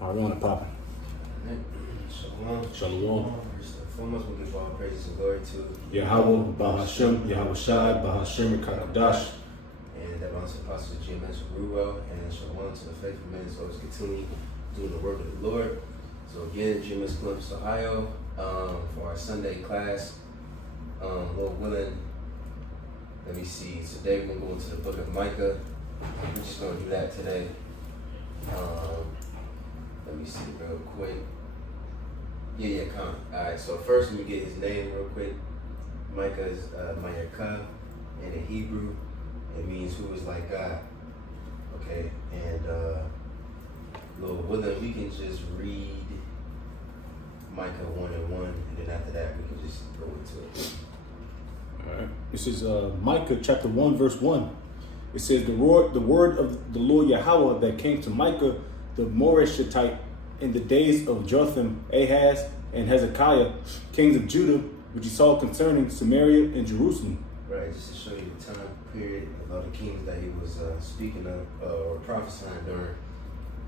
I want to pop Shalom. Shalom. First and foremost, we give all praises and glory to Yahweh, Bahashem, Yahweh Shai, Bahashem, Kakadash. and that belongs to Apostle GMS Col, and shalom to the faithful men. So let's continue doing the work of the Lord. So again, GMS Col, Ohio, for our Sunday class. Lord willing, let me see. Today we're going to go into the book of Micah. We're just going to do that today. Let me see real quick. Come. Alright, so first let me get his name real quick. Micah is Micah, and in Hebrew it means who is like God. Okay, and Lord willing, we can just read Micah 1:1, and then after that we can just go into it. Alright. This is Micah chapter 1, verse 1. It says, the word of the Lord Yahweh that came to Micah the Moreshitite in the days of Jotham, Ahaz, and Hezekiah, kings of Judah, which he saw concerning Samaria and Jerusalem. Right, just to show you the time period of all the kings that he was speaking of or prophesying during.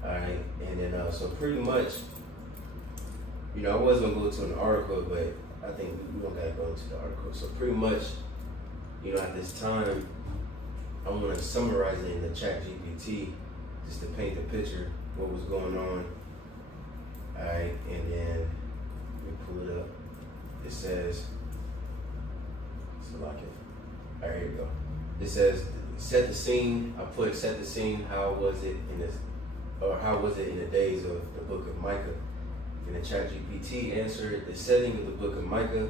Alright, and then so pretty much, I was going to go to an article, but I think we don't got to go into the article. So pretty much, at this time, I want to summarize it in the chat GPT just to paint the picture what was going on. Alright, and then let me pull it up. It says, alright, here we go. It says, set the scene. I put set the scene. How was it in the days of the book of Micah? And the chat GPT answered, the setting of the book of Micah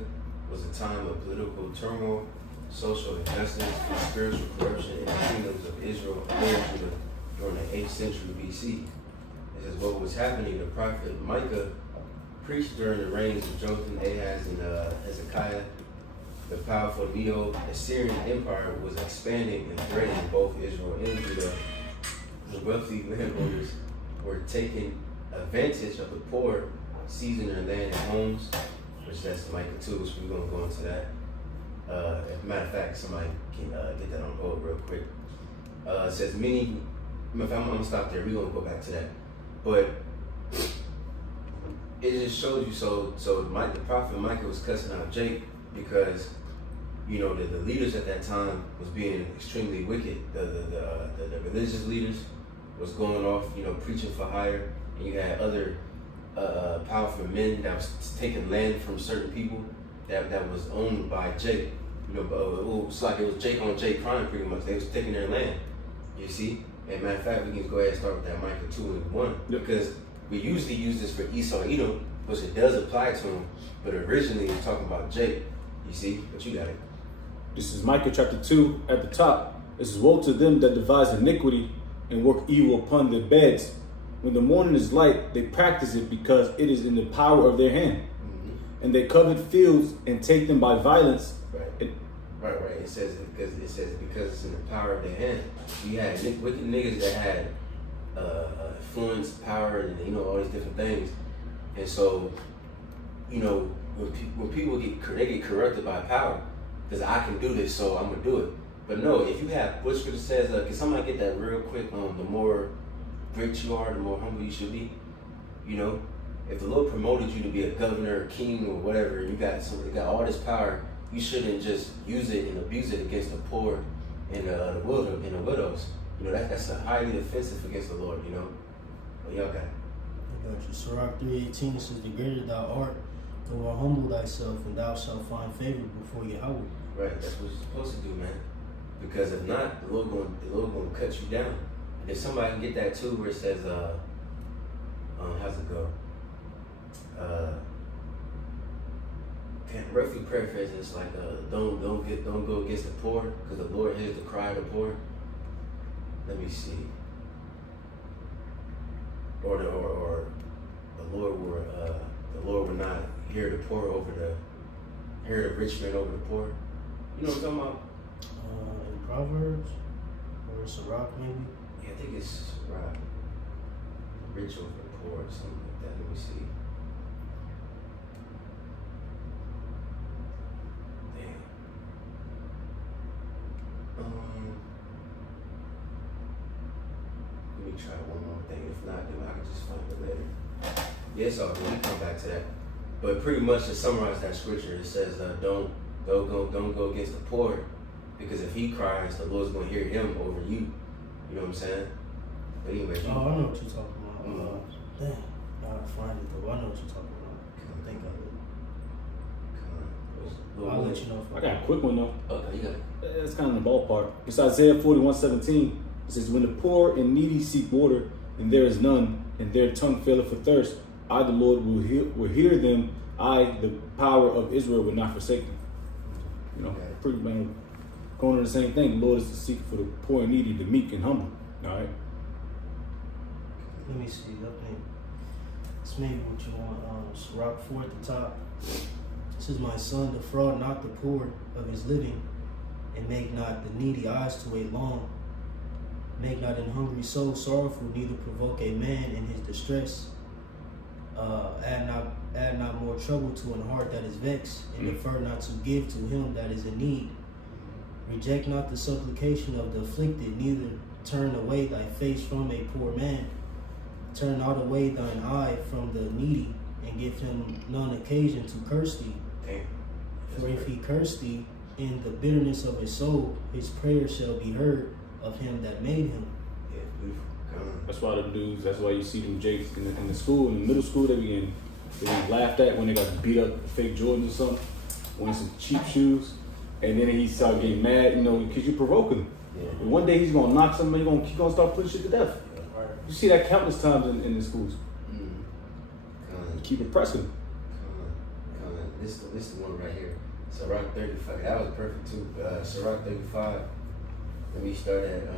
was a time of political turmoil, social injustice, and spiritual corruption in the kingdoms of Israel and Judah during the 8th century BC. It says what was happening. The prophet Micah preached during the reigns of Jotham, Ahaz, and Hezekiah. The powerful Neo-Assyrian Empire was expanding and threatening both Israel and Judah. The wealthy landowners were taking advantage of the poor, seizing their land and homes, which that's Micah 2, so we're going to go into that. As a matter of fact, somebody can get that on board real quick. It says many, I'm going to stop there, we're going to go back to that. But it just shows you, so the prophet Micah was cussing out Jake because, the leaders at that time was being extremely wicked. The religious leaders was going off, preaching for hire, and you had other powerful men that was taking land from certain people that was owned by Jake. It was like it was Jake on Jake crime pretty much. They was taking their land, you see? And matter of fact, we can go ahead and start with that Micah 2:1, because we usually use this for Esau and Edom, which it does apply to him, but originally it's talking about Jake, you see? But you got it. This is Micah chapter 2 at the top. It says, woe to them that devise iniquity and work evil upon their beds. When the morning is light, they practice it because it is in the power of their hand. Mm-hmm. And they covet fields and take them by violence. Right. It says because it's in the power of their hand. You had wicked niggas that had influence, power, and all these different things. And so, when people get corrupted by power, because I can do this, so I'm gonna do it. But no, if you have what scripture says, can somebody get that real quick? The more great you are, the more humble you should be. If the Lord promoted you to be a governor, or king, or whatever, you got all this power. You shouldn't just use it and abuse it against the poor and the widows. That's highly offensive against the Lord. But y'all got it. I got you. Sirach 3:18 says, "The greater thou art, the more humble thyself, and thou shalt find favor before Yahweh." Right. That's what you're supposed to do, man. Because if not, the Lord gonna cut you down. And if somebody can get that too, where it says, how's it go? Roughly paraphrasing, it's like don't go against the poor, because the Lord hears the cry of the poor. Let me see. Or the Lord will not hear the rich man over the poor. You know what I'm talking about? In Proverbs or Sirach maybe. Yeah, I think it's Sirach. Rich over the poor or something like that. Let me see. Let me try one more thing. If not, then I can just find it later. Yeah, it's all good. We come back to that. But pretty much to summarize that scripture, it says, don't go against the poor, because if he cries, the Lord's gonna hear him over you. You know what I'm saying? But anyway. Oh, I know what you're talking about. Damn, gotta find it though. I know what you're talking about. I think of it. I'll let you know. I got a quick one though. Okay, you got it. It's kind of in the ballpark. It's Isaiah 41:17. It says, when the poor and needy seek water, and there is none, and their tongue faileth for thirst, I, the Lord, will hear them. I, the power of Israel, will not forsake them. You know, pretty man, going on the same thing. The Lord is to seek for the poor and needy, the meek and humble. All right. Let me see. I think it's maybe what you want. Rock 4 at the top. This is my son, defraud not the poor of his living, and make not the needy eyes to wait long. Make not an hungry soul sorrowful, neither provoke a man in his distress. Add not more trouble to an heart that is vexed, and defer not to give to him that is in need. Reject not the supplication of the afflicted, neither turn away thy face from a poor man. Turn not away thine eye from the needy, and give him none occasion to curse thee. For if he curse thee in the bitterness of his soul, his prayer shall be heard of him that made him. That's why the dudes, that's why you see them Jakes in the school, in the middle school, they getting laughed at when they got beat up fake Jordans or something, wearing some cheap shoes, and then he started getting mad, you know, because you provoking him. Yeah. And one day he's gonna knock somebody, he's gonna start putting shit to death. Yeah. You see that countless times in the schools. Keep impressing him. This is the one right here. Sirach 35. That was perfect too. Sirach 35. Let me start at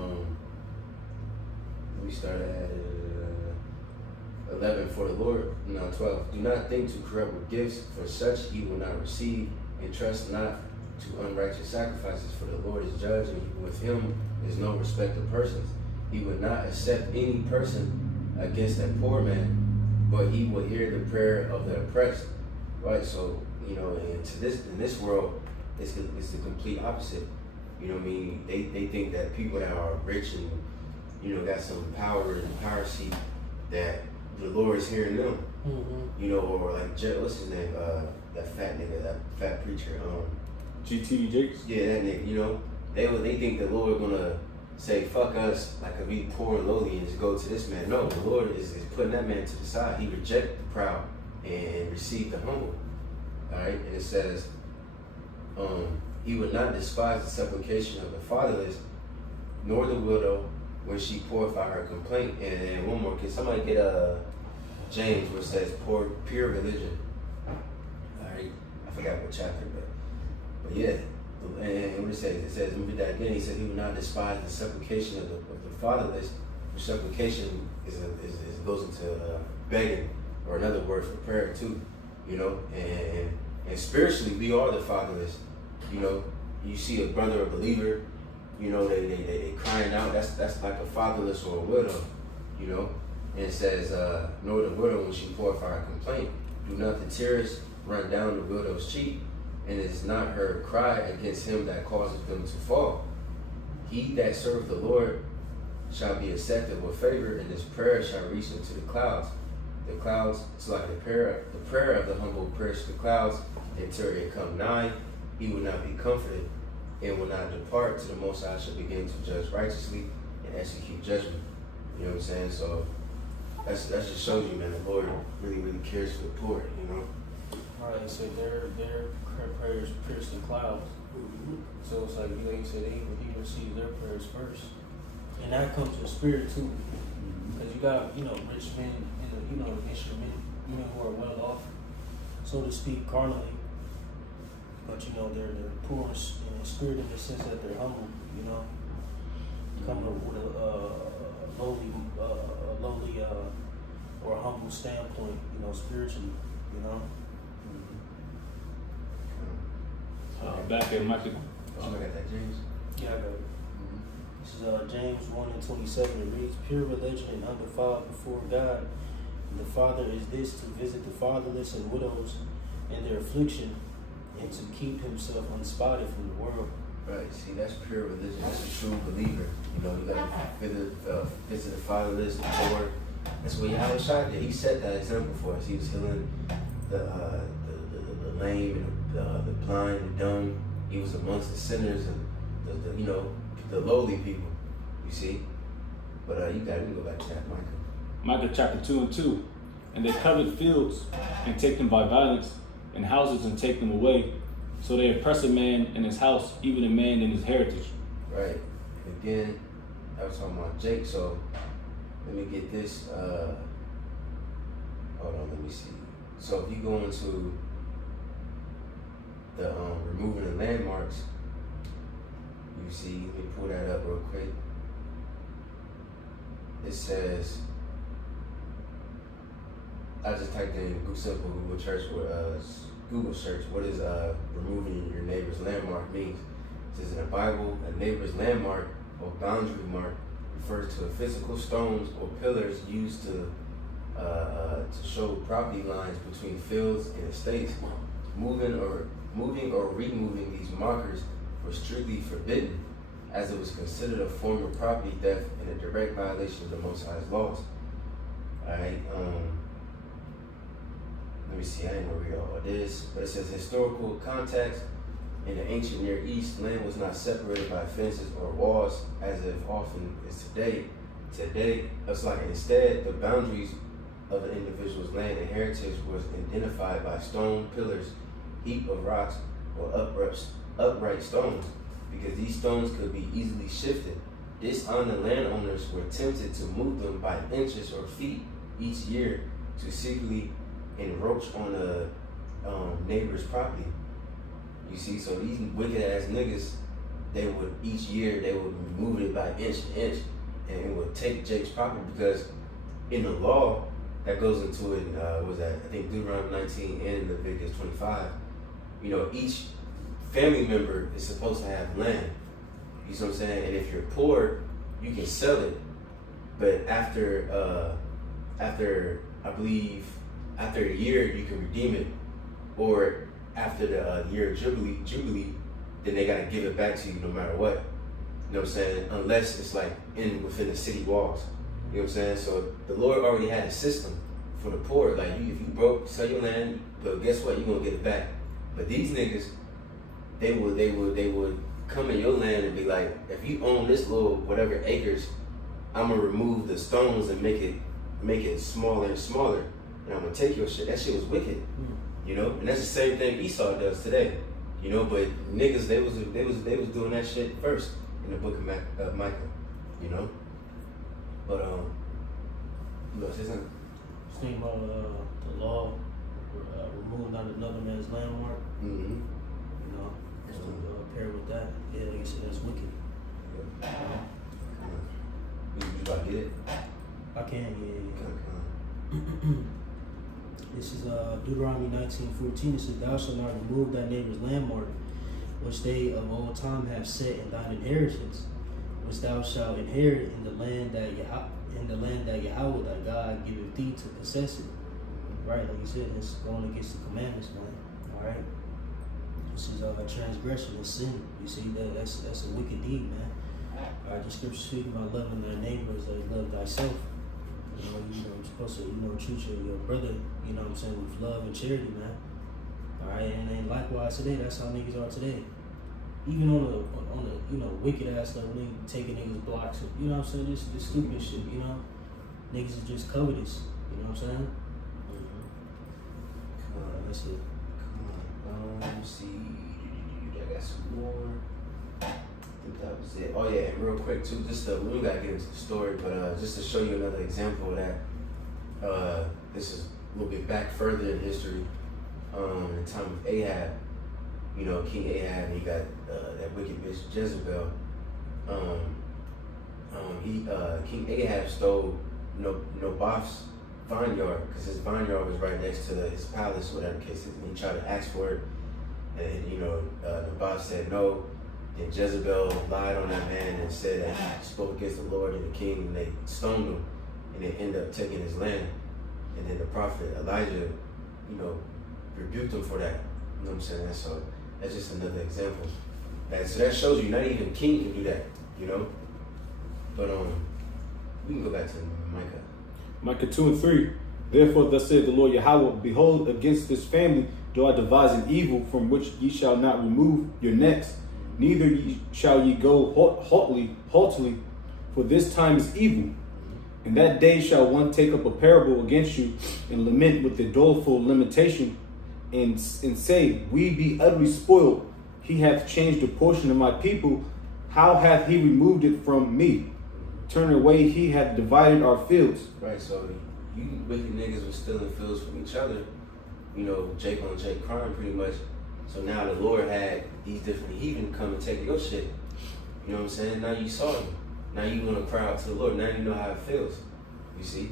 11. For the Lord, 12. Do not think to corrupt with gifts, for such he will not receive, and trust not to unrighteous sacrifices. For the Lord is judge, and with him is no respect of persons. He would not accept any person against a poor man, but he will hear the prayer of the oppressed. Right. So in this world, it's the complete opposite. You know what I mean? They think that people that are rich and got some power in the power seat, that the Lord is hearing them. Or like what's his name? That fat nigga, that fat preacher. GTD Jakes. Yeah, that nigga. They think the Lord gonna say fuck us, like if we poor and lowly, and just go to this man. No, the Lord is putting that man to the side. He rejected the proud and received the humble. All right, and it says, he would not despise the supplication of the fatherless, nor the widow when she poureth out her complaint. And then one more, can somebody get James where it says pure religion? All right, I forgot what chapter, but yeah. And what it says, let me read that again. He said he would not despise the supplication of the fatherless. Which supplication goes into begging, or another word for prayer too. And spiritually, we are the fatherless. You see a brother or believer, they crying out. That's like a fatherless or a widow, And it says, nor the widow when she poureth out her complaint. Do not the tears run down the widow's cheek, and it is not her cry against him that causeth them to fall. He that serveth the Lord shall be accepted with favor, and his prayer shall reach into the clouds. The clouds, it's like the prayer of the humble prayers to the clouds until it come nigh. He will not be comforted and will not depart till the Most High shall begin to judge righteously and execute judgment. You know what I'm saying? So that just shows you, man, the Lord really, really cares for the poor. Alright, so their prayers pierce the clouds. So it's like you said, he receives their prayers first, and that comes with spirit too, because you got rich men in the men who are well off, so to speak, carnally, but they're poor in spirit in the sense that they're humble. Coming up with a lowly or a humble standpoint, spiritually, Back at Micah. I got that, James. Yeah, I got it. This is James 1:27. It reads, pure religion and undefiled before God. And the Father is this, to visit the fatherless and widows in their affliction, and to keep himself unspotted from the world. Right. See, that's pure religion. That's a true believer. You got to visit the fatherless, the poor. That's what Yahweh shot did. He set that example for us. He was healing the lame and the blind, the dumb. He was amongst the sinners and the lowly people. You see? But we can go back to that, Micah. Micah chapter 2:2. And they covet fields and take them by violence, and houses and take them away. So they oppress a man in his house, even a man in his heritage. Right. And again, I was talking about Jake, so let me get this. Hold on, let me see. So if you go into the removing the landmarks, you see, let me pull that up real quick. It says, I just typed in Google search, what is removing your neighbor's landmark means. It says in the Bible, a neighbor's landmark or boundary mark refers to a physical stones or pillars used to show property lines between fields and estates. Moving or removing these markers was strictly forbidden, as it was considered a form of property theft and a direct violation of the Most High's laws. Alright, let me see, I ain't gonna read all of this, but it says historical context. In the ancient Near East, land was not separated by fences or walls, as it often is today. It's like instead, the boundaries of an individual's land and heritage was identified by stone pillars, heap of rocks, or upright stones, because these stones could be easily shifted. Dishonest landowners were tempted to move them by inches or feet each year to secretly encroach on a neighbor's property. You see, so these wicked ass niggas, each year they would move it by inch to inch, and it would take Jake's property, because in the law that goes into it, I think Deuteronomy 19 and Leviticus 25, each family member is supposed to have land. You see what I'm saying? And if you're poor, you can sell it, but after I believe after a year you can redeem it, or after the year of Jubilee, then they gotta give it back to you no matter what. You know what I'm saying? Unless it's like within the city walls. You know what I'm saying? So the Lord already had a system for the poor. Like if you broke, sell your land, but guess what? You're gonna get it back. But these niggas, they would come in your land and be like, if you own this little whatever acres, I'm gonna remove the stones and make it smaller and smaller, and I'm gonna take your shit. That shit was wicked. And that's the same thing Esau does today, but niggas, they was doing that shit first in the book of Micah, but say something? Just think about the law removing out another man's landmark. Mm-hmm. Just to pair with that, yeah, like you said, that's wicked. You about to get it? I can, yeah. Okay. This is Deuteronomy 19:14. It says, "Thou shalt not remove thy neighbor's landmark, which they of old time have set in thine inheritance, which thou shalt inherit in the land that Yahweh thy God giveth thee to possess it." Right, like you said, it's going against the commandments, man. All right. This is transgression and sin. You see that's a wicked deed, man. All right, the scripture speaks about loving thy neighbor as thou love thyself. You're supposed to, treat your brother, with love and charity, man. All right, and likewise today, that's how niggas are today. Even on the wicked ass stuff, when they taking niggas blocks, this stupid shit, niggas is just covetous, you know what I'm saying? That's it. Let me see. I got some more. I think that was it. Oh yeah, and real quick too, we gotta get into the story, but just to show you another example of that. This is a little bit back further in history. In the time of Ahab, King Ahab, he got that wicked bitch Jezebel. King Ahab stole Naboth's vineyard, because his vineyard was right next to his palace, whatever the case is, and he tried to ask for it, and Naboth said no. And Jezebel lied on that man and said that he spoke against the Lord and the king, and they stoned him, and they ended up taking his land. And then the prophet Elijah, rebuked him for that. You know what I'm saying? So that's just another example. So that shows you not even a king can do that, But we can go back to Micah. Micah 2 and 3. Therefore thus saith the Lord Yahweh, behold, against this family do I devise an evil from which ye shall not remove your necks, neither shall ye go haughtily, for this time is evil. In that day shall one take up a parable against you, and lament with the doleful lamentation, and say, we be utterly spoiled. He hath changed a portion of my people. How hath he removed it from me? Turn away, he hath divided our fields. Right, so you wicked niggas was stealing fields from each other. You know, Jake on Jake crime pretty much. So now the Lord had these different heathen come and take your shit. You know what I'm saying? Now you saw him. Now you want to cry out to the Lord. Now you know how it feels. You see?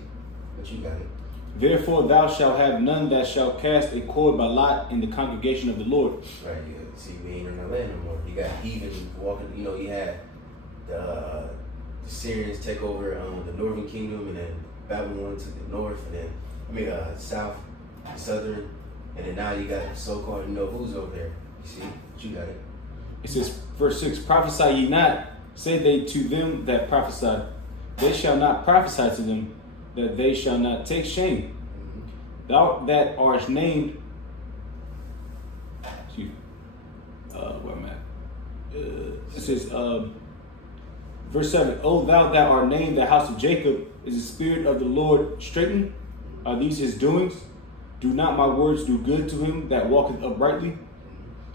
But you got it. Therefore thou shalt have none that shall cast a cord by lot in the congregation of the Lord. Right, yeah. See, we ain't in the land no more. You got heathen walking, you know, you had the Syrians take over the northern kingdom, and then Babylon took the north, and then, south, southern, and then now you got so-called, you know, who's over there. You see? But you got it. It says, verse 6, prophesy ye not, say they to them that prophesy. They shall not prophesy to them, that they shall not take shame. Thou that art named, where am I? It says, verse 7, O thou that art named the house of Jacob, is the spirit of the Lord straitened? Are these his doings? Do not my words do good to him that walketh uprightly?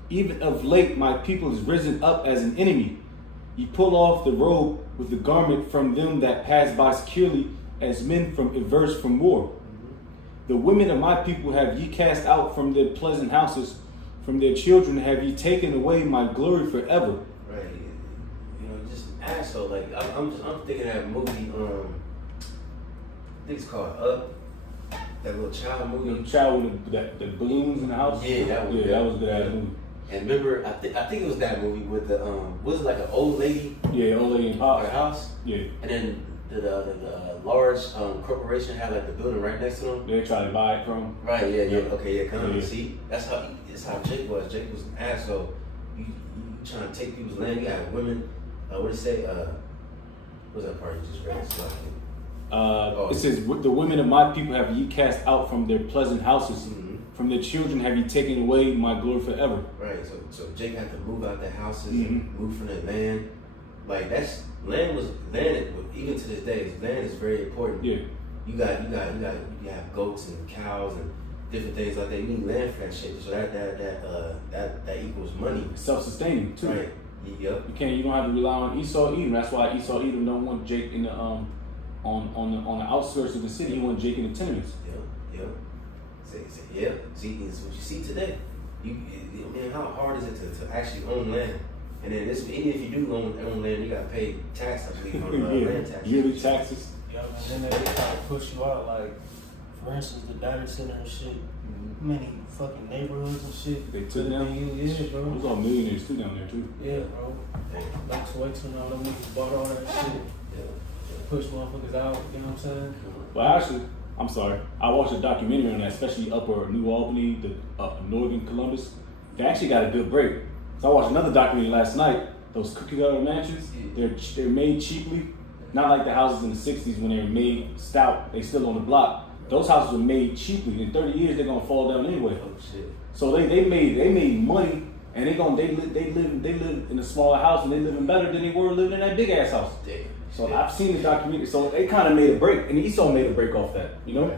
Even of late my people is risen up as an enemy. Ye pull off the robe with the garment from them that pass by securely, as men from averse from war. The women of my people have ye cast out from their pleasant houses, from their children have ye taken away my glory forever. Right, you know, just asshole. Like I'm thinking of that movie. I think it's called Up. That little child movie. The child with the balloons in the house. Yeah, that was that was a good ass movie. And remember, I think it was that movie with the was it like an old lady? Yeah, old lady in her house. Yeah. And then the large corporation had like the building right next to them. They try to buy it from. Right. Yeah. Yeah. Okay. Yeah. Come on. Yeah. See, that's how Jake was. Jake was an asshole. You trying to take people's land? You got women. What did it say? What's that part you just read? It says, the women of my people have ye cast out from their pleasant houses. Mm-hmm. From their children have ye taken away my glory forever. Right. So Jake had to move out their houses, move from their land. Like land even to this day, land is very important. Yeah. You have goats and cows and different things like that. You need land for that shit. So that equals money. Self-sustaining too. Right. Yep. You don't have to rely on Esau Edom. That's why Esau Edom don't want Jake in the on the outskirts of the city. He want Jake in the tenements. Yep. Yeah. See, it's what you see today. Man, how hard is it to actually own land? And then even if you do own land, you gotta pay tax, I believe, on land tax. Yearly taxes. Yeah, and then they try to push you out. Like, for instance, the data center and shit. Many fucking neighborhoods and shit. They took down. Yeah, bro. There's all millionaires too down there too. Yeah, bro. Like Swex and all them niggas bought all that shit. Push motherfuckers out. You know what I'm saying? Well, actually, I'm sorry. I watched a documentary on that, especially Upper New Albany, the Northern Columbus. They actually got a good break. So I watched another documentary last night. Those cookie cutter mansions, they're made cheaply. Not like the houses in the 60s when they were made stout. They still on the block. Those houses were made cheaply. In 30 years, they're gonna fall down anyway. Oh shit! So they made money, and they live in a smaller house, and they living better than they were living in that big ass house. Damn. So I've seen the documentary. So they kind of made a break, and Esau made a break off that, you know,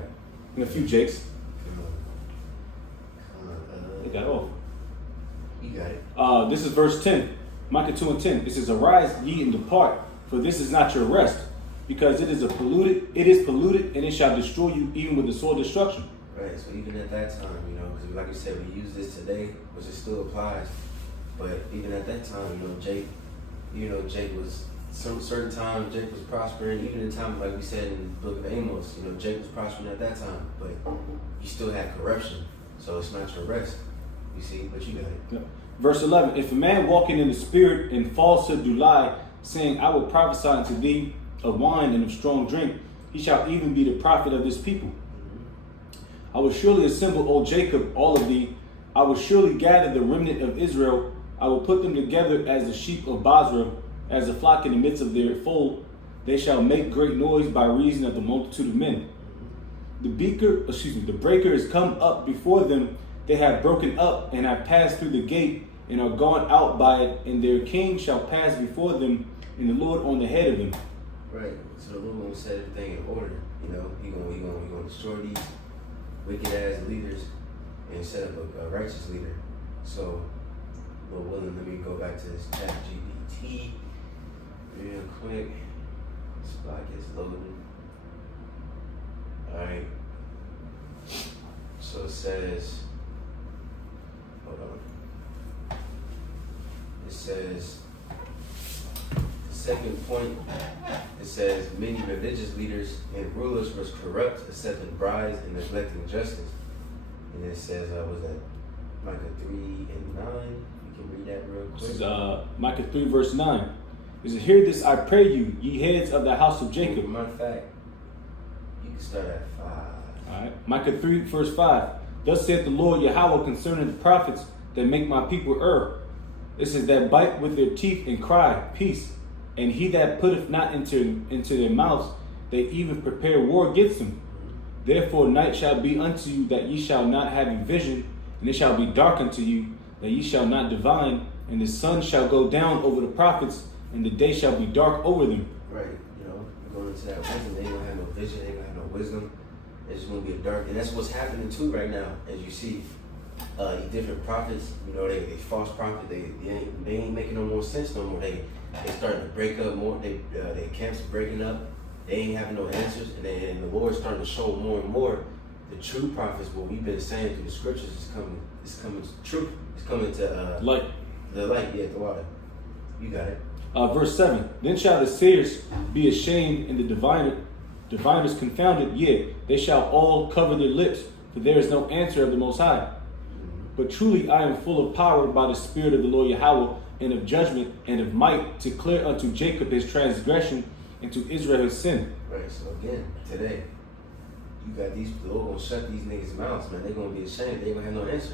and a few Jakes. They got off. You got it. This is verse 10, Micah 2 and 10. It says, "Arise ye and depart, for this is not your rest, because it is polluted, and it shall destroy you even with the sword destruction." Right. So even at that time, you know, because like you said, we use this today, which it still applies. But even at that time, Jake was certain times Jake was prospering. Even in time, like we said in the book of Amos, Jake was prospering at that time, but you still had corruption. So it's not your rest. You see, but you got it. Yeah. Verse 11, "If a man walking in the spirit and falsehood do lie, saying, I will prophesy unto thee of wine and of strong drink, he shall even be the prophet of this people. I will surely assemble, O Jacob, all of thee. I will surely gather the remnant of Israel. I will put them together as the sheep of Basra, as a flock in the midst of their fold. They shall make great noise by reason of the multitude of men. the breaker is come up before them. They have broken up and have passed through the gate and are gone out by it, and their king shall pass before them, and the Lord on the head of them. Right. So the Lord gonna set everything in order. You know, he gonna destroy these wicked ass leaders and set up a righteous leader. So, Lord willing, let me go back to this chat GPT real quick. Spot gets loaded. Alright. So it says, hold on. It says, the second point, it says, many religious leaders and rulers was corrupt, accepting bribes and neglecting justice. And it says, was that Micah 3 and 9? You can read that real quick. This is Micah 3 verse 9. It says, hear this, I pray you, ye heads of the house of Jacob. Matter of fact, you can start at 5. All right. Micah 3 verse 5. Thus saith the Lord Yahweh concerning the prophets that make my people err. It says, that bite with their teeth and cry, peace. And he that putteth not into their mouths, they even prepare war against them. Therefore night shall be unto you, that ye shall not have a vision, and it shall be dark unto you, that ye shall not divine, and the sun shall go down over the prophets, and the day shall be dark over them. Right, you know, going into that wisdom, they ain't gonna have no vision, they ain't gonna have no wisdom. It's gonna be a dark, and that's what's happening too right now, as you see. Different prophets, you know, they false prophets, they ain't making no more sense no more. They starting to break up more. Their camps are breaking up. They ain't having no answers, and then the Lord's starting to show more and more the true prophets. What we've been saying through the scriptures is coming. It's coming to truth. It's coming to light. The light, yeah, the water. You got it. Verse 7. Then shall the seers be ashamed, and the diviners confounded. Yea, they shall all cover their lips, for there is no answer of the Most High. But truly I am full of power by the Spirit of the Lord Yahweh, and of judgment and of might, to clear unto Jacob his transgression, and to Israel his sin. Right, so again, today, you got the Lord gonna shut these niggas' mouths, man. They're gonna be ashamed. They ain't gonna have no answer.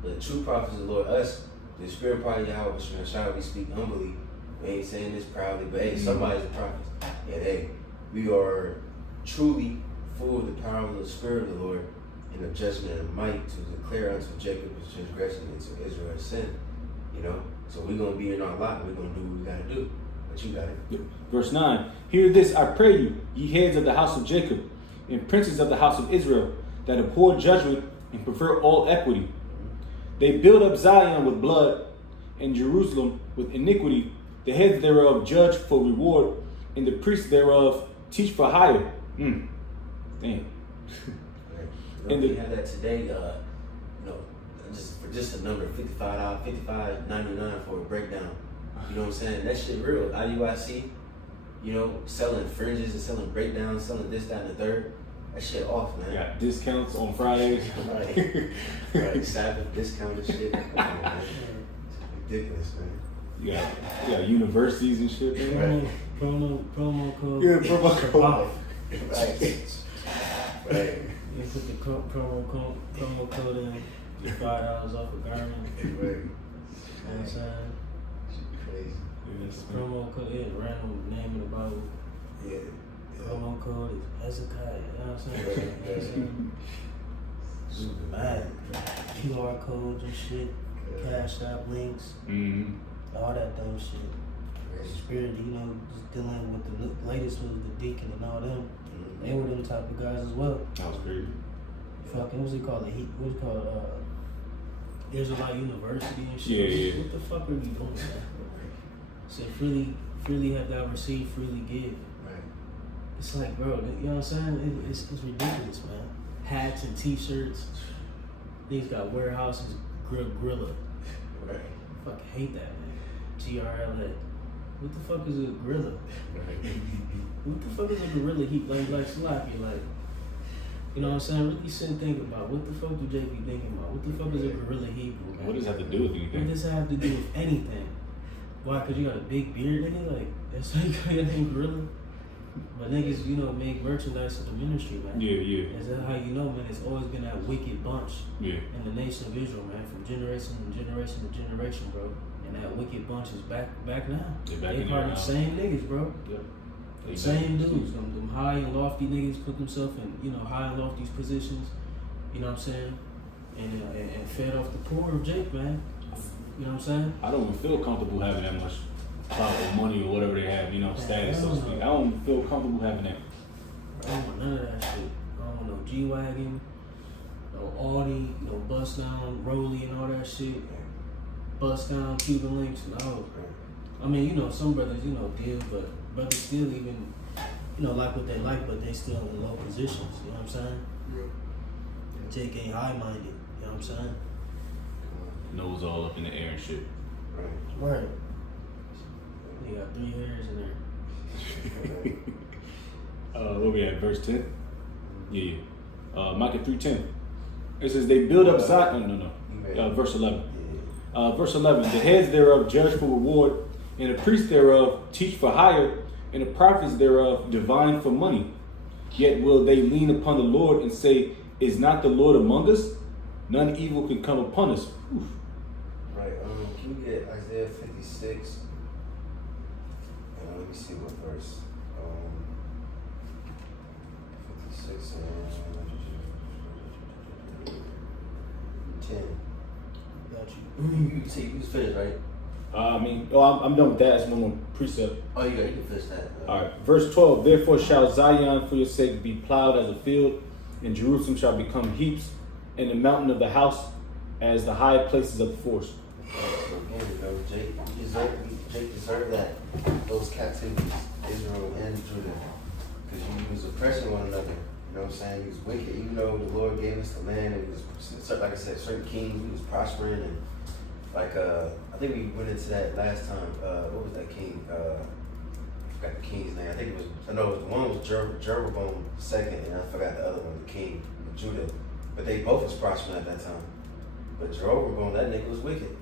But the true prophets of the Lord, us, the Spirit part of Yahweh, shall we speak humbly. We ain't saying this proudly, but hey, somebody's a prophet. And hey, we are truly full of the power of the Spirit of the Lord, and of judgment and might, to declare unto Jacob his transgression, and to Israel his sin. You know? So we're going to be in our lot. We're going to do what we got to do. But you got it. Verse 9. Hear this, I pray you, ye heads of the house of Jacob, and princes of the house of Israel, that abhor judgment and prefer all equity. They build up Zion with blood, and Jerusalem with iniquity. The heads thereof judge for reward, and the priests thereof teach for hire. Damn. And we have that today, just a number, $55.99 for a breakdown. You know what I'm saying? That shit real. IUIC, selling fringes and selling breakdowns, selling this, that, and the third. That shit off, man. Got discounts on Fridays. Right. Sabbath discount and shit. Come on, man. It's ridiculous, man. You got universities and shit, man. Right. Promo code. Yeah, promo code. Right. You put the promo code in, get $5 off a garment. Right. You know what I'm saying? Crazy. Promo code, random name of the Bible. Yeah. Promo code is Hezekiah. You know what I'm saying? Super mad. QR codes and shit. Cash App links. All that dumb shit. Spirit, just dealing with the latest was the deacon and all them. They were them type of guys as well. That was crazy. Fucking, what's it called? What's it called? Israelite University and shit. Yeah. What the fuck are you doing, man? Said freely have thou received, freely give. Right. It's like, bro, you know what I'm saying? It's ridiculous, man. Hats and t-shirts. These got warehouses, Grilla. Right. Fuck, hate that, man. GRLA. What the fuck is a gorilla? Right. What the fuck is a gorilla heat? Like Sloppy, like, you know what I'm saying? Really sit and think about, what the fuck do Jay be thinking about? What the fuck is a gorilla Hebrew, man? What does that have to do with anything? What does that have to do with anything? Why? Cause you got a big beard, nigga? Like, that's how you got your name gorilla? But niggas, make merchandise of the ministry, man. Yeah. Is that how you know, man? It's always been that wicked bunch in the nation of Israel, man, from generation to generation to generation, bro. And that wicked bunch is back now. They're back They in part there of the now. same niggas, bro. Yep. Same dudes, them high and lofty niggas put themselves in, high and lofty positions. You know what I'm saying? And fed off the poor of Jake, man. You know what I'm saying? I don't even feel comfortable having that much clout or money or whatever they have, status, so to speak. I don't feel comfortable having that. I don't want none of that shit. I don't want no G-Wagon, no Audi, no bust down Rolly and all that shit. Bust down Cuban Links, no. I mean, some brothers, give, but brothers still even, like what they like, but they still in low positions, you know what I'm saying? Yeah. Jake ain't high-minded, you know what I'm saying? Nose all up in the air and shit. Right. You got 3 hairs in there. What we at, verse 10? Yeah. Micah 3:10. It says, they build up Zion. No. Verse 11. Verse 11. The heads thereof judge for reward, and the priests thereof teach for hire, and the prophets thereof divine for money. Yet will they lean upon the Lord and say, is not the Lord among us? None evil can come upon us. Oof. Right. Can we get Isaiah 56? Let me see what verse. 56 and 10. Got you. You see, you just finished, right? I'm done with that. It's one more precept. Oh, you can finish that. All right. Verse 12. Therefore shall Zion for your sake be plowed as a field, and Jerusalem shall become heaps, and the mountain of the house as the high places of the forest. So again, Jake deserved that, those captivities, Israel and Judah, because you was oppressing one another. You know what I'm saying? He was wicked, even though the Lord gave us the land, and he was, like I said, certain kings, he was prospering, and I think we went into that last time. What was that king? I forgot the king's name. I think it was, the one was Jeroboam II, and I forgot the other one, the king of Judah. But they both was prospering at that time. But Jeroboam, that nigga was wicked,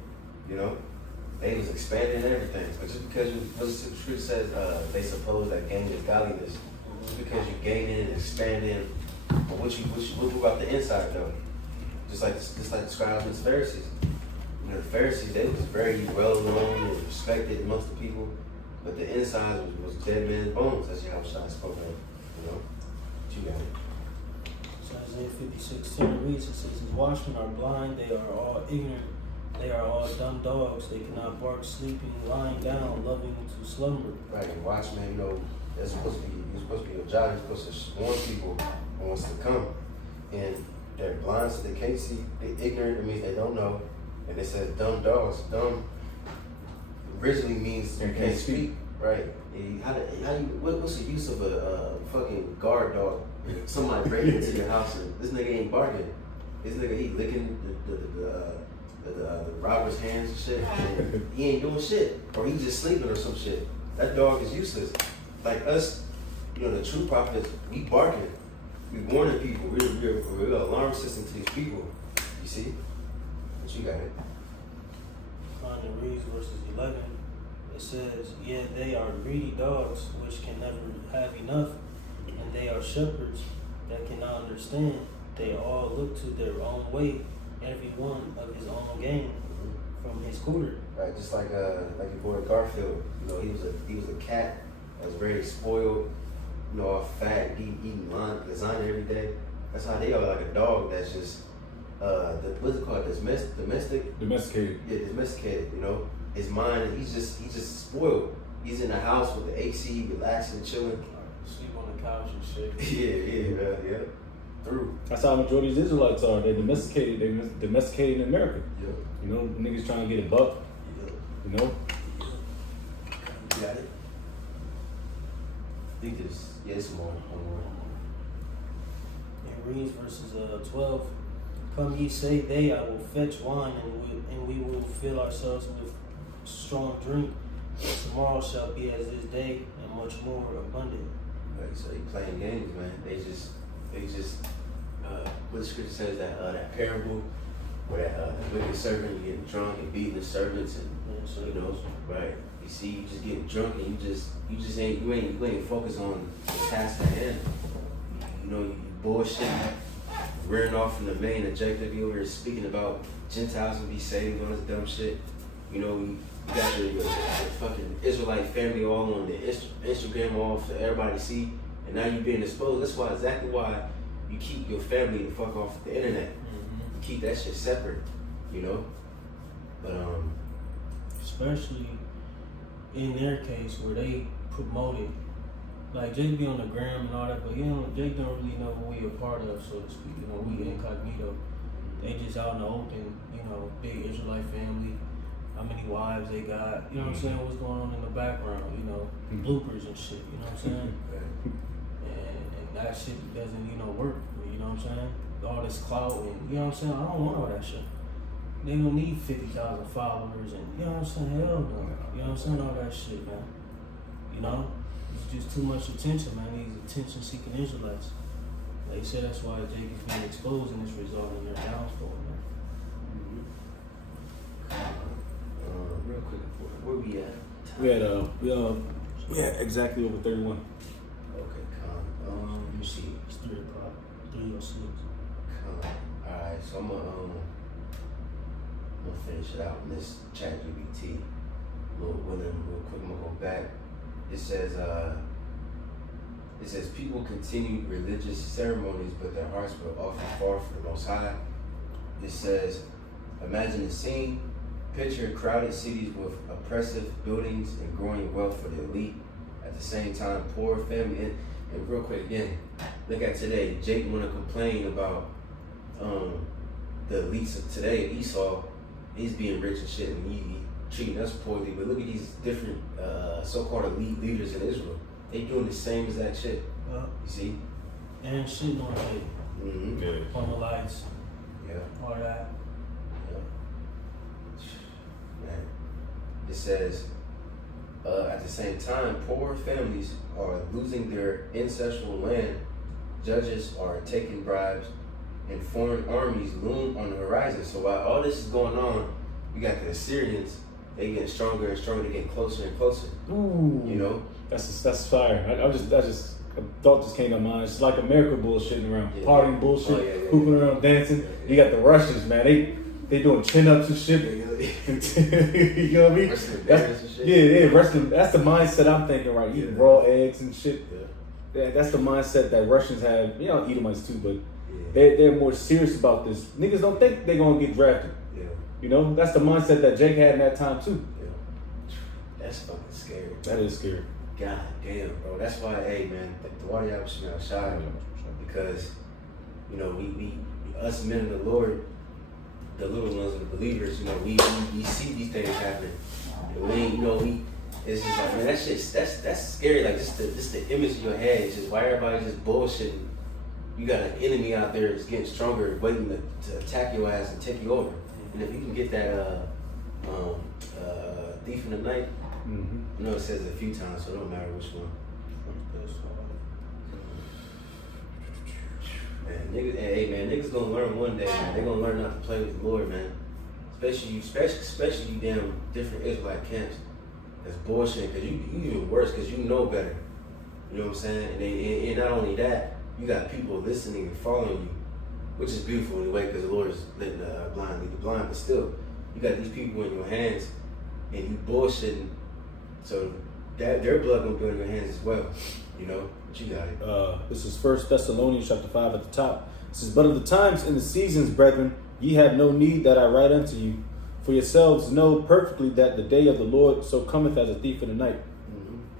They was expanding everything. But just because what the scripture says, they suppose that gain is godliness. Just because you gaining and expanding, but what about the inside though? Just like the scribes and the Pharisees. The Pharisees, they was very well known and respected amongst the people, but the inside was dead man's bones. That's how Shai spoke of, But you got it. So Isaiah 56:10 reads, it says, his watchmen are blind, they are all ignorant, they are all dumb dogs, they cannot bark sleeping, lying down, loving to slumber. Right, and watchmen, that's supposed to be your job. You're supposed to warn people who wants to come. And they're blind, so they can't see. They're ignorant, it means they don't know. And it says dumb dogs. Dumb originally means you can't speak. Right. What's the use of a fucking guard dog? Somebody break into your house and this nigga ain't barking. This nigga, he licking the robber's hands and shit. And he ain't doing shit. Or he just sleeping or some shit. That dog is useless. Like us, the true prophets, we barking. We warning people. We're an alarm system to these people. You see? But you got it. Find and reads verses 11. It says, yeah, they are greedy dogs which can never have enough, and they are shepherds that cannot understand. They all look to their own way, every one of his own gain from his quarter. Right, just like your boy Garfield. He was a cat that was very spoiled, all fat, eating lasagna every day. That's how they are, like a dog that's just what's it called? Domesticated. Yeah, domesticated. His mind, he's just spoiled. He's in the house with the AC, relaxing, chilling. Sleep on the couch and shit. yeah. Through. That's how majority of Israelites are. They're domesticated. They're domesticated in America. Yeah. Niggas trying to get a buck. Yeah. You got it. I think there's some more. One more. It reads verses 12. Come ye say they, I will fetch wine, and we will fill ourselves with strong drink. Tomorrow shall be as this day, and much more abundant. Right, so they playing games, man. They just what the scripture says that parable where that wicked servant, you getting drunk and beating the servants, and right. You see, you just getting drunk and you ain't focused on the task at hand. You bullshit, rearing off from the main objective. You over here speaking about Gentiles and be saved, all this dumb shit. You know, you got your fucking Israelite family all on the Instagram all for everybody to see, and now you're being exposed. That's exactly why you keep your family the fuck off the internet. You keep that shit separate, you know. But especially in their case where they promote it, like Jake be on the gram and all that, but Jake don't really know who we a part of, so to speak. You know, we incognito. They just out in the open, you know, big Israelite family, how many wives they got, you know what I'm saying, what's going on in the background, you know, bloopers and shit, you know what I'm saying? and that shit doesn't, you know, work for me, you know what I'm saying? All this clout and, you know what I'm saying, I don't want all that shit. They don't need 50,000 followers and, you know what I'm saying, hell no, you know what I'm saying, all that shit, man. You know, it's just too much attention, man, these attention-seeking Israelites. They say that's why Jake is being exposed and it's resulting in their downfall, man. real quick, where we at? We had exactly over 31. Okay, calm. Let me see. It's 3 o'clock, 3:06. Calm. Alright, so I'm gonna finish it out in this chat GBT. Real quick, I'm gonna go back. It says people continue religious ceremonies, but their hearts were often far from the Most High. It says, imagine the scene. Picture crowded cities with oppressive buildings and growing wealth for the elite. At the same time, poor family. And real quick again, look at today. Jake want to complain about the elites of today. Esau, he's being rich and shit, and he treating us poorly. But look at these different so-called elite leaders in Israel. They doing the same exact shit. Yeah. You see? And shitting on it. Mm-hmm. Yeah. On the lights. Yeah. All that. Man. It says, at the same time, poor families are losing their ancestral land, judges are taking bribes, and foreign armies loom on the horizon. So while all this is going on, you got the Assyrians, they getting stronger and stronger, they getting closer and closer. Ooh. You know? That's fire. A thought just came to mind. It's like America bullshitting around, partying bullshit, hooping around, dancing. You got the Russians, man. They doing chin ups and shit. You know what I mean? Wrestling. That's the mindset I'm thinking, right? Eating raw eggs and shit. Yeah, that's the mindset that Russians have. You know, Edomites too, but they're more serious about this. Niggas don't think they're gonna get drafted. Yeah. You know, that's the mindset that Jake had in that time too. Yeah. That's fucking scary. That is scary. God damn, bro. That's why, hey, man, the water y'all smell shy. Because, you know, we us men of the Lord, the little ones of the believers, you know, we see these things happening. And we ain't, you know, it's just like, man, that shit, that's scary. Like, just the image in your head. It's just why everybody's just bullshitting. You got an enemy out there that's getting stronger, waiting to attack your ass and take you over. And if you can get that thief in the night, I know it says it a few times, so it don't matter which one. Man, niggas gonna learn one day, man. They gonna learn not to play with the Lord, man. Especially you damn different Israelite camps. That's bullshit, cause you even worse, cause you know better. You know what I'm saying? And not only that, you got people listening and following you, which is beautiful in a way, cause the Lord is letting the blind lead the blind. But still, you got these people in your hands, and you bullshitting. So that their blood gonna be on your hands as well, you know. But you got it. This is 1 Thessalonians chapter 5 at the top. It says, "But of the times and the seasons, brethren, ye have no need that I write unto you. For yourselves know perfectly that the day of the Lord so cometh as a thief in the night."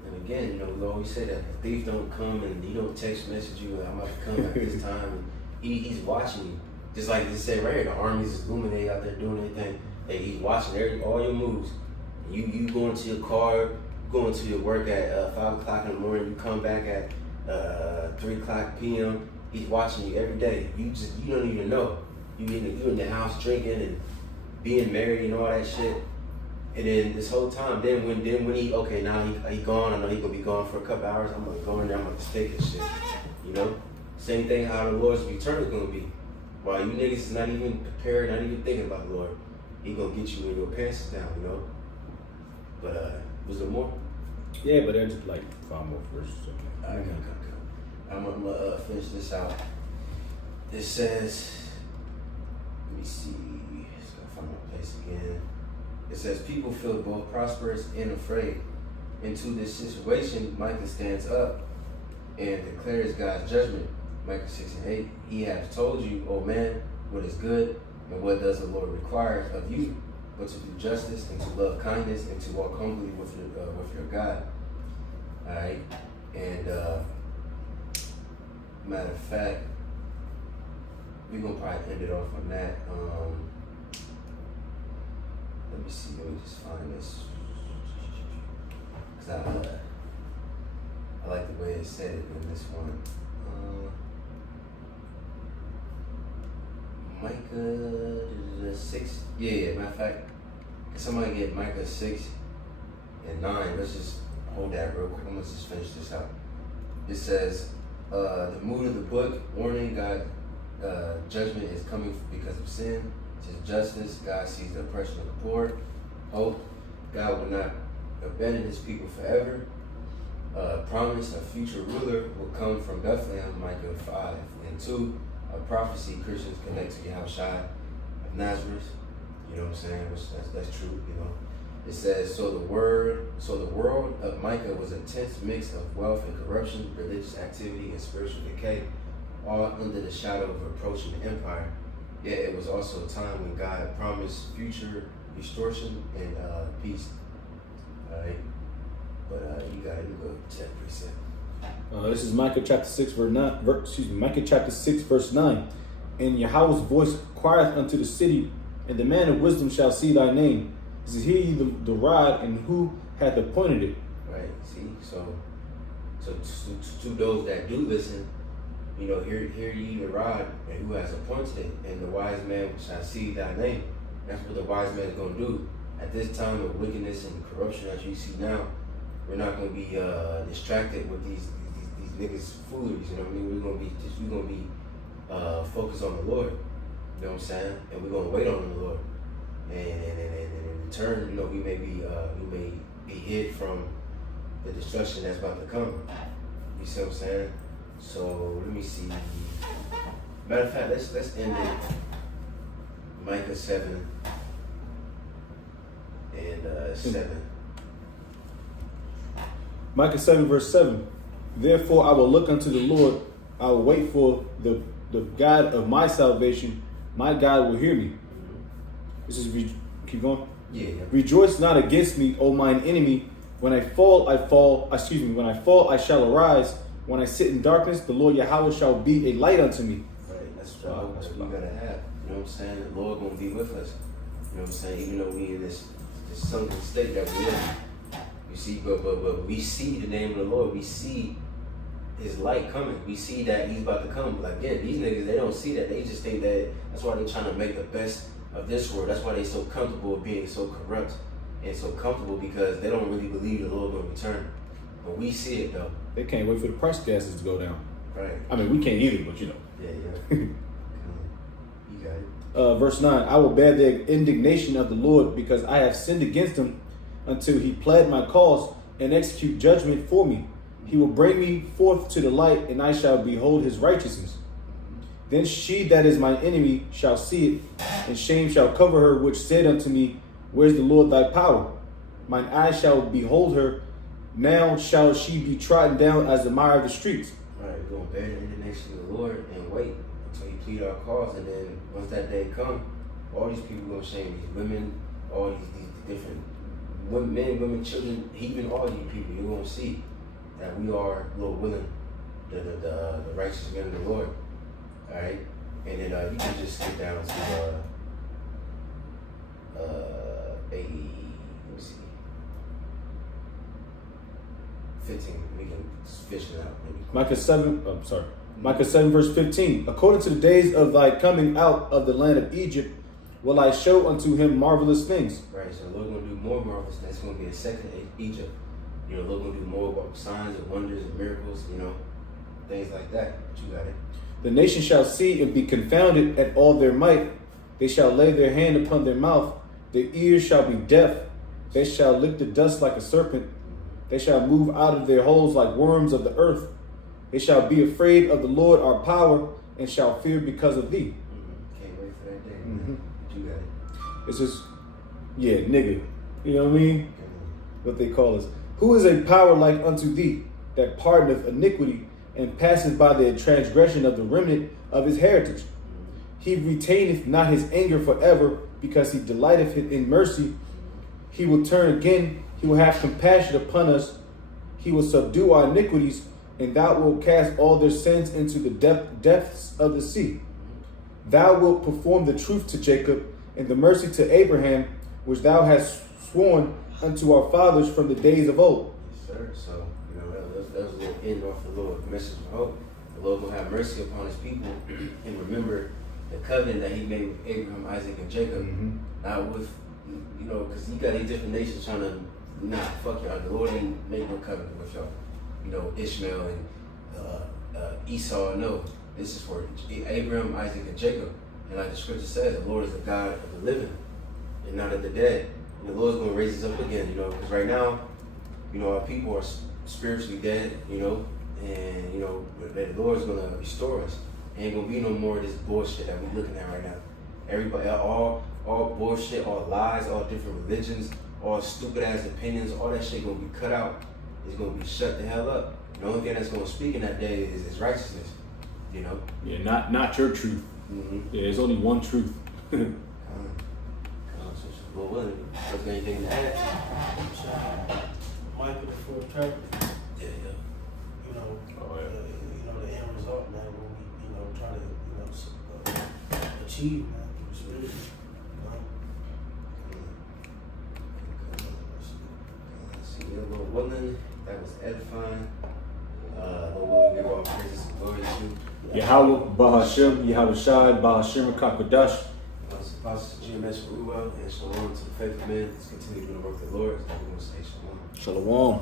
And again, you know, we always say that the thief don't come and he don't text message you, I'm about to come at this time. And he's watching you, just like they say right here. The armies is illuminated out there doing anything. Hey, he's watching all your moves. You go into your car, go into your work at 5 o'clock in the morning, you come back at 3 o'clock p.m. He's watching you every day. You don't even know. You in the house drinking and being married and all that shit. And then this whole time, then when he now he gone. I know he gonna be gone for a couple hours. I'm gonna go in there. I'm gonna stick and shit. You know, same thing how the Lord's return is gonna be. While you niggas is not even prepared, not even thinking about the Lord, he gonna get you when your pants is down. You know. But was there more? Yeah, but there's just like 5 more verses. Alright, I'm gonna finish this out. It says, let me see. Just gotta find my place again. It says, people feel both prosperous and afraid. Into this situation, Micah stands up and declares God's judgment. Micah 6:8, he has told you, O man, what is good, and what does the Lord require of you, but to do justice, and to love kindness, and to walk humbly with your God. All right, and matter of fact, we're gonna probably end it off on that. Let me see. Let me just find this, because I like the way it said it in this one. Micah 6. Yeah, matter of fact, can somebody get Micah 6 and 9? Let's just hold that real quick. Let's just finish this out. It says, the mood of the book, warning, God, judgment is coming because of sin. It says justice, God sees the oppression of the poor. Hope, God will not abandon his people forever. Promise, a future ruler will come from Bethlehem, Micah 5 and 2. A prophecy Christians connect to Yahushua of Nazareth. You know what I'm saying? Which that's true, you know. It says, so the world of Micah was a tense mix of wealth and corruption, religious activity and spiritual decay, all under the shadow of approaching empire. Yet it was also a time when God promised future restoration and peace. All right, but you got to go to that precept. This is Micah chapter 6, Micah chapter 6, verse 9. And Yahweh's voice crieth unto the city, and the man of wisdom shall see thy name. This is, hear ye the rod, and who hath appointed it? Right, see, so to those that do listen, you know, hear ye the rod, and who has appointed it, and the wise man shall see thy name. That's what the wise man is going to do. At this time of wickedness and corruption that you see now, we're not going to be distracted with these niggas fooleries, you know what I mean? We're gonna be focused on the Lord, you know what I'm saying? And we're gonna wait on the Lord. And in return, you know, we may be hid from the destruction that's about to come. You see what I'm saying? So let me see. Matter of fact, let's end it. Micah 7 and 7. Micah 7, verse 7. Therefore I will look unto the Lord, I will wait for the God of my salvation. My God will hear me. This is, keep going. Yeah. Rejoice not against me, O mine enemy. When I fall, when I fall, I shall arise. When I sit in darkness, the Lord Yahweh shall be a light unto me. Right, that's what we gotta have. You know what I'm saying? The Lord gonna be with us. You know what I'm saying? Even though we in this sunken state that we in. You see, but we see the name of the Lord. We see his light coming. We see that he's about to come. Like, again, these niggas, they don't see that. They just think that that's why they're trying to make the best of this world. That's why they're so comfortable with being so corrupt and so comfortable, because they don't really believe the Lord will return. But we see it, though. They can't wait for the price gases to go down. Right. I mean, we can't either, but you know. Yeah. You got it. Verse 9, I will bear the indignation of the Lord, because I have sinned against him, until he plead my cause and execute judgment for me. He will bring me forth to the light, and I shall behold his righteousness. Then she that is my enemy shall see it, and shame shall cover her, which said unto me, where's the Lord thy power? Mine eyes shall behold her. Now shall she be trodden down as the mire of the streets. All right, we're going to bear the indignation of the Lord and wait until he plead our cause. And then once that day come, all these people going to shame these women, all these different men, women, children, even all these people. You're going to see that we are, Lord willing, the righteous men of the Lord. All right? And then you can just get down to let me see, 15. We can fish it out. Maybe. Micah 7 verse 15. According to the days of thy coming out of the land of Egypt, will I show unto him marvelous things. Right, so the Lord's going to do more marvelous things. It's going to be a second Egypt. You know, the Lord's going to do more signs and wonders and miracles, you know, things like that. But you got it. The nation shall see and be confounded at all their might. They shall lay their hand upon their mouth. Their ears shall be deaf. They shall lick the dust like a serpent. They shall move out of their holes like worms of the earth. They shall be afraid of the Lord our power, and shall fear because of thee. Can't wait for that day. You got it. This is Yeah, nigga. You know what I mean? What they call us. Who is a power like unto thee, that pardoneth iniquity, and passeth by the transgression of the remnant of his heritage? He retaineth not his anger forever, because he delighteth in mercy. He will turn again. He will have compassion upon us. He will subdue our iniquities, and thou wilt cast all their sins into the depths of the sea. Thou wilt perform the truth to Jacob, and the mercy to Abraham, which thou hast sworn unto our fathers from the days of old. Yes, sir. So, that was a little end off the Lord. Message of hope. The Lord will have mercy upon his people and remember the covenant that he made with Abraham, Isaac, and Jacob. Not with, because you got these different nations trying to, fuck y'all. The Lord ain't make no covenant with y'all. Ishmael and Esau. No, this is for Abraham, Isaac, and Jacob. And like the scripture says, the Lord is the God of the living and not of the dead. And the Lord's going to raise us up again, because right now, our people are spiritually dead, and, the Lord's going to restore us. Ain't going to be no more of this bullshit that we're looking at right now. Everybody, all bullshit, all lies, all different religions, all stupid ass opinions, all that shit going to be cut out. It's going to be shut the hell up. The only thing that's going to speak in that day is righteousness, Yeah, not your truth. Yeah, there's only one truth. Well, was there anything to add? Micah, the fourth chapter. Yeah. The end result, man, what we, try to, achieve, man. It's really, Lord willing, that was edifying. Lord willing, give all praises and glory to Yahweh, Bahashem, Yahweh Shai, Bahashem, Kakadash. Apostle GMS Col and shalom to the faithful men. Let's continue doing the work of the Lord. We're going to say shalom. Shalom.